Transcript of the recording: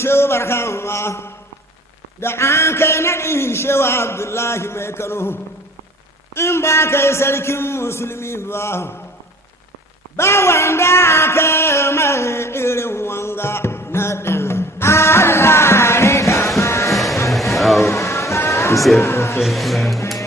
shebar kanwa da an kai naɗin shewa abdullahi mai kano in ba kai sarkin musulmi ba ba wanda aka mai irin wanga naɗin Allah ne kama. Wow. You see it?